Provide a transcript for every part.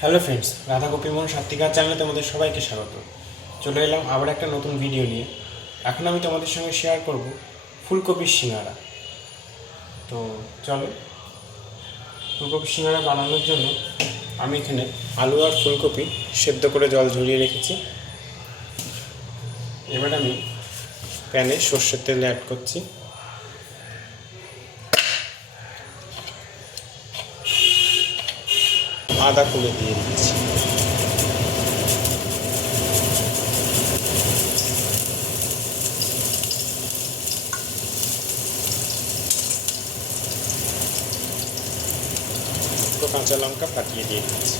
Hello friends, Radha Gopimohan সাত্বিকা চ্যানেলে তোমাদের সবাইকে স্বাগত। চলে এলাম আবার একটা নতুন ভিডিও নিয়ে। এখন আমি তোমাদের সঙ্গে শেয়ার করব ফুলকপির সিঙ্গারা। তো চলো, ফুলকপির সিঙ্গারা বানানোর জন্য আমি এখানে আলু আর ফুলকপি সেদ্ধ করে জল ঝরিয়ে রেখেছি। এবার আমি প্যানে সর্ষের তেল অ্যাড করছি। আদা কুলে দিয়ে দিচ্ছি। দুটো কাঁচা লঙ্কা ফাটিয়ে দিয়ে দিচ্ছি।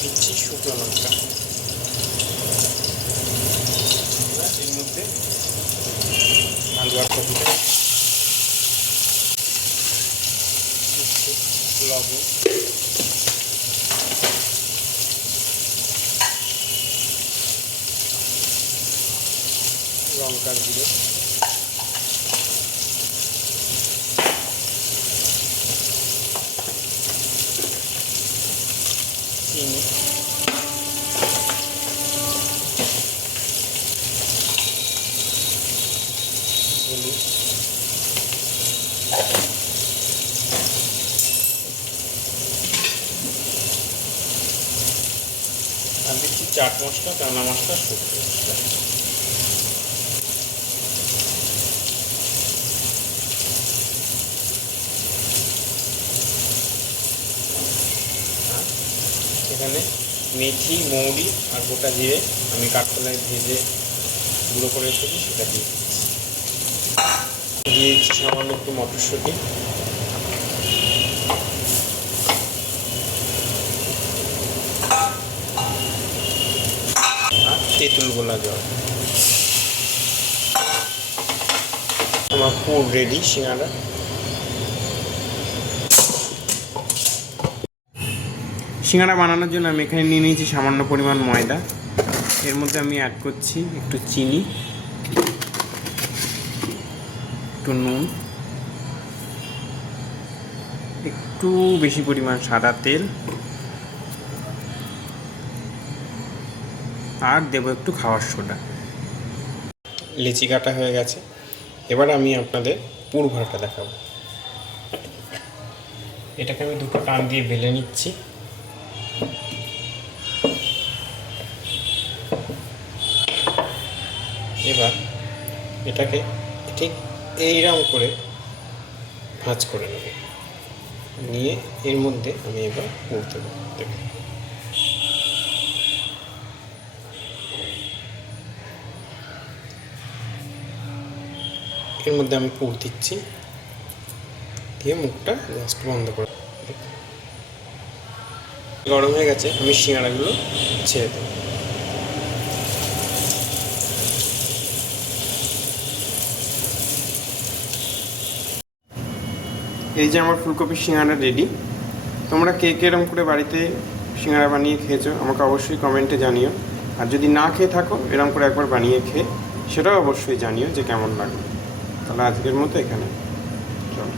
দিচ্ছি শুকনো লঙ্কা। এর মধ্যে আলু আর কপিটা, লবণ, লঙ্কার গুঁড়ো, চিনি, হলুদ, আর দিচ্ছি চাট মশলা, চানা মশলা, শুকনো মশলা। এখানে মেথি, মৌরি আর গোটা জিরে আমি কাঠকলায় ভেজে গুঁড়ো করে রেখেছি, সেটা দিয়ে দিচ্ছি সামান্য একটু মটরশুঁটি, আর তেঁতুল গোলা জল। আমার পুর রেডি সিঙ্গারা। সিঙ্গারা বানানোর জন্য আমি এখানে নিয়ে নিয়েছি সামান্য পরিমাণ ময়দা। এর মধ্যে আমি অ্যাড করছি একটু চিনি, একটু নুন, একটু বেশি পরিমাণ সাদা তেল, আর দেব একটু খাওয়ার সোডা। লেচি কাটা হয়ে গেছে। এবার আমি আপনাদের পুর ভরাটা দেখাবো। এটাকে আমি দুটো টান দিয়ে বেলে নিচ্ছি। এবার এটাকে ঠিক এইরকম করে ভাঁজ করে নেব, নিয়ে এর মধ্যে আমি এবার পুর দেবো। এর মধ্যে আমি পুর দিচ্ছি, দিয়ে মুখটা জাস্ট বন্ধ করে। গরম হয়ে গেছে, আমি সিঙ্গারাগুলো ছেড়ে দেব। এই যে আমার ফুলকপির সিঙ্গারা রেডি। তোমরা কে এরকম করে বাড়িতে সিঙ্গারা বানিয়ে খেয়েছো আমাকে অবশ্যই কমেন্টে জানিও। আর যদি না খেয়ে থাকো, এরকম করে একবার বানিয়ে খেয়ে সেটাও অবশ্যই জানিও যে কেমন লাগবে। তাহলে আজকের মতো এখানে চলো।